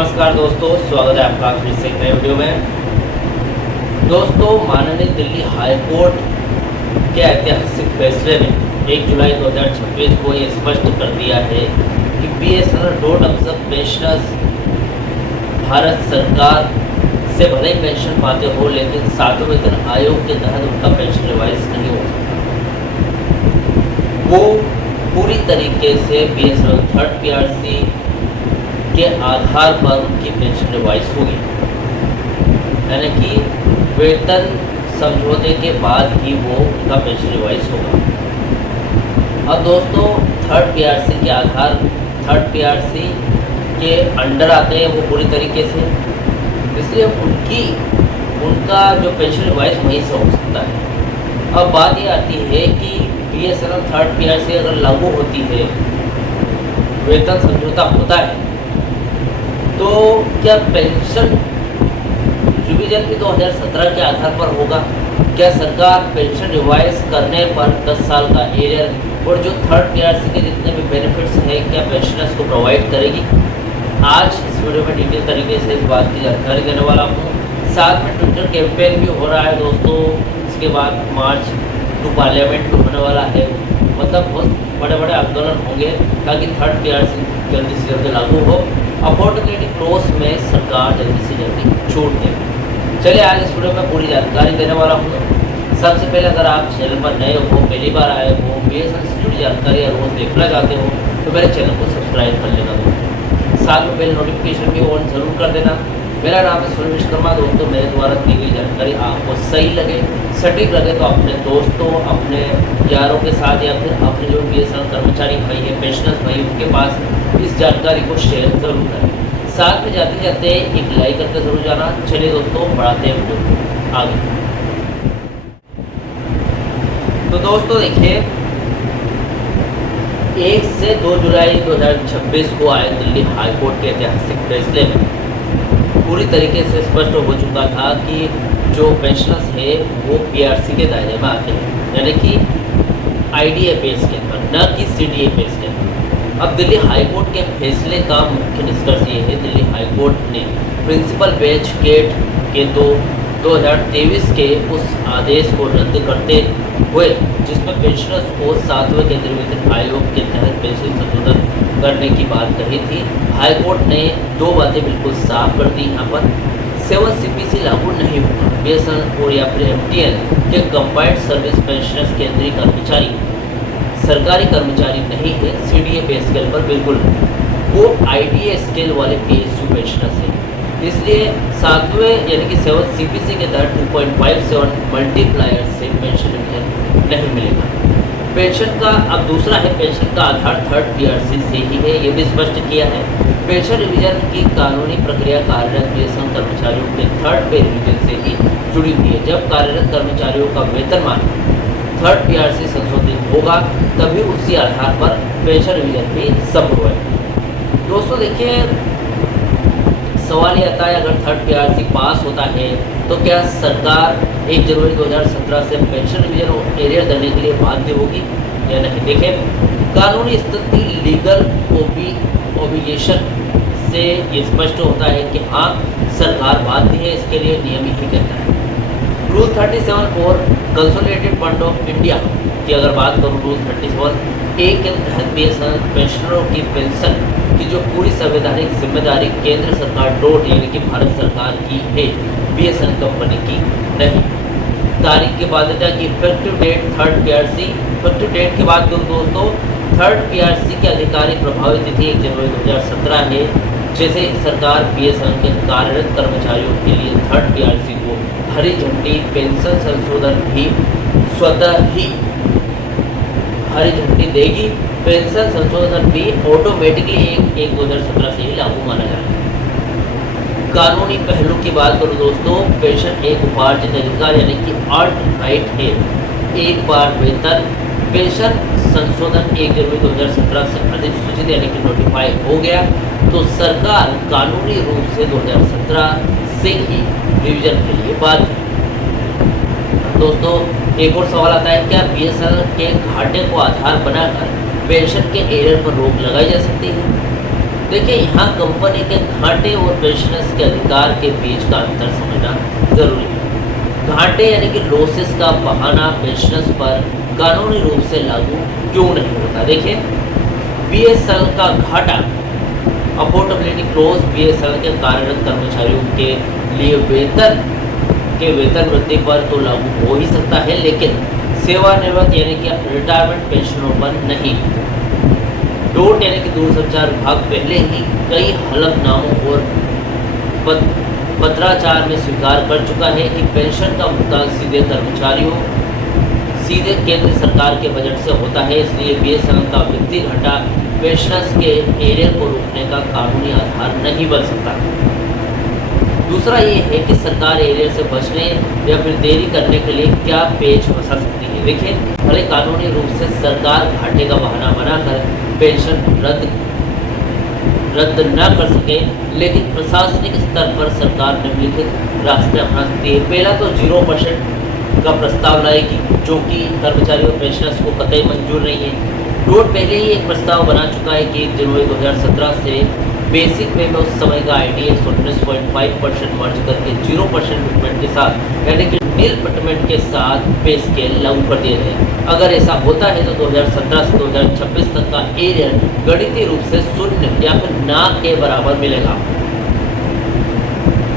नमस्कार दोस्तों, स्वागत है आपका फिर से एक नए वीडियो में। दोस्तों, माननीय दिल्ली हाई कोर्ट के ऐतिहासिक फैसले ने 1 जुलाई 2026 को ये स्पष्ट कर दिया है कि BSNL don't observe pensioners Bharat सरकार से भले ही पेंशन पाते हो, लेकिन 7वें वेतन आयोग के तहत उनका पेंशन रिवाइज नहीं हो सकता। वो पूरी तरीके से BSNL थर्ड PRC के आधार पर उनकी पेंशन रिवाइज होगी, यानी कि वेतन समझौते के बाद ही वो उनका पेंशन रिवाइज होगा। अब दोस्तों, थर्ड PRC के आधार थर्ड PRC के अंडर आते हैं वो पूरी तरीके से, इसलिए उनका जो पेंशन रिवाइज वहीं से हो सकता है। अब बात ये आती है कि BSNL थर्ड PRC अगर लागू होती है, वेतन समझौता होता है, तो क्या पेंशन रिवीजन भी 2017 के आधार पर होगा? क्या सरकार पेंशन रिवाइज करने पर 10 साल का एरियर और जो थर्ड PRC के जितने भी बेनिफिट्स हैं, क्या पेंशनर्स को प्रोवाइड करेगी? आज इस वीडियो में डिटेल तरीके से इस बात की जानकारी देने वाला हूँ। साथ में ट्विटर कैंपेन भी हो रहा है दोस्तों। इसके बाद मार्च टू पार्लियामेंट भी होने वाला है, मतलब बहुत बड़े बड़े आंदोलन होंगे ताकि थर्ड PRC जल्दी से जल्दी लागू हो। अफोर्डेबिलिटी क्लोज में सरकार जल्दी से जल्दी छूट दे। चलिए आज इस वीडियो में पूरी जानकारी देने वाला हूँ। सबसे पहले अगर आप चैनल पर नए हो, पहली बार आए हो, BSNL से जुड़ी जानकारी रोज़ देखना चाहते हो, तो मेरे चैनल को सब्सक्राइब कर लेना दोस्तों। साथ में बेल नोटिफिकेशन भी ऑन ज़रूर कर देना। मेरा नाम है सुनील विश्वकर्मा। दोस्तों, मेरे द्वारा दी गई जानकारी आपको सही लगे, सटीक लगे तो अपने दोस्तों, अपने यारों के साथ या फिर अपने जो BSNL कर्मचारी भाई है, पेंशनर्स भाई, उनके पास इस जानकारी को शेयर ज़रूर करें। साथ में जाते जाते एक लाइक करके ज़रूर जाना। चलिए दोस्तों, बढ़ाते हैं वीडियो को आगे। तो दोस्तों देखिए, 1 से 2 जुलाई 2026 को आए दिल्ली हाई कोर्ट के ऐतिहासिक फैसले में पूरी तरीके से स्पष्ट हो चुका था कि जो पेंशनर्स है वो PRC के दायरे में आते हैं, यानी कि IDA बेस के अंदर, न कि CDA बेस के अंदर। अब दिल्ली हाई कोर्ट के फैसले का मुख्य निष्कर्ष ये है, दिल्ली हाई कोर्ट ने प्रिंसिपल बेंच के 2023 के उस आदेश को रद्द करते हुए जिसमें पेंशनर्स को 7वें केंद्रीय वेतन आयोग के तहत पेंशन संशोधन करने की बात कही थी। हाई कोर्ट ने 2 बातें बिल्कुल साफ कर दी। यहाँ पर 7 CPC लागू नहीं होगा। BSNL और या फिर MTN के कंबाइंड सर्विस पेंशनर्स केंद्रीय कर्मचारी सरकारी कर्मचारी नहीं है, CDA पे स्केल पर बिल्कुल नहीं, वो IDA स्केल वाले PSU पेंशनर्स हैं। इसलिए 7वें यानी कि 7 CPC के तहत 2.57 मल्टीप्लायर से पेंशन रिवीजन नहीं मिलेगा। पेंशन का अब दूसरा है, पेंशन का आधार थर्ड PRC से ही है, ये भी स्पष्ट किया है। पेंशन रिवीजन की कानूनी प्रक्रिया कार्यरत BSNL कर्मचारियों के थर्ड पे रिवीजन से ही जुड़ी हुई है। जब कार्यरत कर्मचारियों का वेतनमान थर्ड PRC संशोधित होगा, तभी उसी आधार पर पेंशन रिवीजन भी संभव है। दोस्तों देखिए, सवाल ये आता है, अगर थर्ड PRC पास होता है तो क्या सरकार 1 जनवरी 2017 से पेंशन रिवीजन एरियर देने के लिए बाध्य होगी या नहीं? देखिए, कानूनी स्थिति लीगल ओब्लिगेशन से ये स्पष्ट होता है कि हाँ, सरकार बाध्य है, इसके लिए नियम ही कहता है। रूल 37 और कंसोलिडेटेड फंड ऑफ इंडिया की अगर बात करूँ, रूल 37A के तहत BSNL पेंशनरों की पेंशन की जो पूरी संवैधानिक जिम्मेदारी केंद्र सरकार यानी कि भारत सरकार की है, BSNL कंपनी की नहीं। तारीख की बाध्यता की effective date third PRC, effective date की बात करूँ दोस्तों, थर्ड PRC की आधिकारिक प्रभावी तिथि 1 जनवरी 2017 है। जैसे सरकार BSNL के कार्यरत कर्मचारियों के लिए थर्ड PRC को हरी झंडी पेंशन संशोधन भी स्वतः ही हरी झंडी देगी। पेंशन संशोधन भी ऑटोमेटिकली 1/1/2017 से ही लागू माना जाएगा। कानूनी पहलू की बात करूँ दोस्तों, पेंशन एक उपार्जित अधिकार यानी कि अर्न राइट है। एक बार वेतन पेंशन संशोधन 1 जनवरी 2017 से अधिसूचित यानी कि नोटिफाई हो गया तो सरकार कानूनी रूप से 2017 से ही रिवीजन के लिए बाध्य है। दोस्तों, एक और सवाल आता है, क्या BSNL के घाटे को आधार बनाकर पेंशन के एरियर पर रोक लगाई जा सकती है? देखिए, यहाँ कंपनी के घाटे और पेंशनर्स के अधिकार के बीच का अंतर समझना जरूरी है। घाटे यानी कि लॉसेस का बहाना पेंशनर्स पर कानूनी रूप से लागू क्यों नहीं होता। देखिए, बीएसएल का घाटा अफोर्डेबिलिटी क्लोज बीएसएल के कार्यरत कर्मचारियों के लिए वेतन वृद्धि पर तो लागू हो ही सकता है, लेकिन सेवानिवृत्त यानी कि रिटायरमेंट पेंशनों पर नहीं। डोट यानी कि दूरसंचार विभाग पहले ही कई हलफनामों और पत्राचार में स्वीकार कर चुका है कि पेंशन का भुगतान सीधे केंद्र सरकार के बजट से होता है। इसलिए बीएसएल का वित्तीय घाटा पेंशनर्स के एरियर को रोकने का कानूनी आधार नहीं बन सकता। दूसरा ये है कि सरकार एरियर से बचने या फिर देरी करने के लिए क्या पेच फंसा सकती है। देखिए, भले कानूनी रूप से सरकार घाटे का बहाना बनाकर पेंशन रद्द न कर सके, लेकिन प्रशासनिक स्तर पर सरकार निम्नलिखित रास्ते अपना सकती है। पहला तो 0% का प्रस्ताव लाएगी, जो कि कर्मचारी और पेंशनर्स को कतई मंजूर नहीं है। डोट पहले ही एक प्रस्ताव बना चुका है कि जनवरी 2017 से बेसिक पे में उस समय का आईडीए 19.5% मर्ज करके 0% फिटमेंट के साथ यानी कि नील फिटमेंट के साथ पे स्केल लागू कर दिया जाए। अगर ऐसा होता है तो 2017 से 2026 तक का एरियर गणितीय रूप से शून्य या फिर ना के बराबर मिलेगा।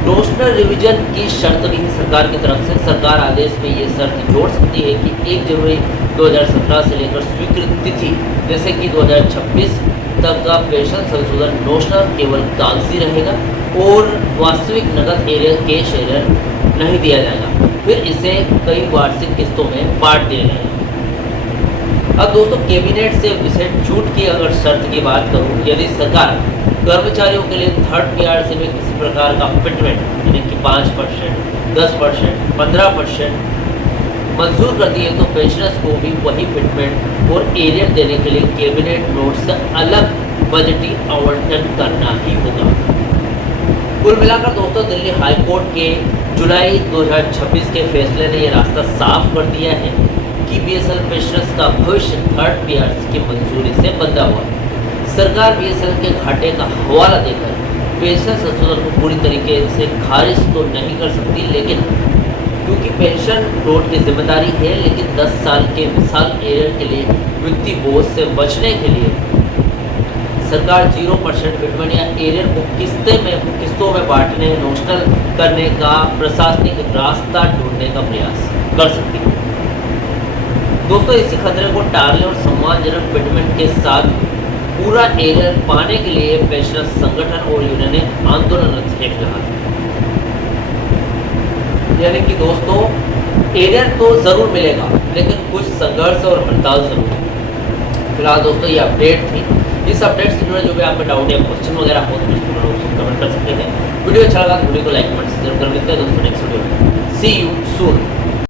नोशनल रिवीजन की शर्त नहीं सरकार की तरफ से। सरकार आदेश में ये शर्त जोड़ सकती है कि 1 जनवरी 2017 से लेकर स्वीकृत तिथि जैसे कि 2026 तक का पेंशन संशोधन नोशनल केवल कागजी रहेगा और वास्तविक नकद एरियर कैश एरियर नहीं दिया जाएगा। फिर इसे कई वार्षिक किस्तों में बांट दिया जाएगा। अब दोस्तों, कैबिनेट से विषय छूट की अगर शर्त की बात करूं, यदि सरकार कर्मचारियों के लिए थर्ड पीआर से भी किसी प्रकार का फिटमेंट यानी कि 5%, 10%, 15% मंजूर कर दिए तो पेंशनर्स को भी वही फिटमेंट और एरियर देने के लिए कैबिनेट नोट से अलग बजटीय आवंटन करना ही होगा। कुल मिलाकर दोस्तों, दिल्ली हाई कोर्ट के जुलाई 2026 के फैसले ने यह रास्ता साफ कर दिया है कि बीएसएल पेंशनर्स का भविष्य थर्ड पीआरसी की मंजूरी से बंधा हुआ है। सरकार बीएसएल के घाटे का हवाला देकर पेंशन संशोधन को पूरी तरीके से खारिज तो नहीं कर सकती, लेकिन क्योंकि पेंशन बोर्ड की जिम्मेदारी है, लेकिन 10 साल के मिसाल एरियर के लिए वित्तीय बोझ से बचने के लिए सरकार 0% फिटमेंट या एरियर को किस्तों में बांटने, नोशनल करने का प्रशासनिक रास्ता ढूंढने का प्रयास कर सकती है। दोस्तों, इसी खतरे को टालने और सम्मानजनक फिटमेंट के साथ पूरा एरियर पाने के लिए पेंशनर संगठन और यूनियन आंदोलनरत है फिलहाल। यानी कि दोस्तों, एरियर तो ज़रूर मिलेगा, लेकिन कुछ संघर्ष और हड़ताल जरूर है। फिलहाल दोस्तों, ये अपडेट थी। इस अपडेट से जुड़े जो भी आपके डाउट या क्वेश्चन वगैरह हो तो कमेंट कर सकते हैं। वीडियो अच्छा लगा तो वीडियो को लाइक कमेंट जरूर कर लेते हैं दोस्तों। नेक्स्ट वीडियो में सी यू सून।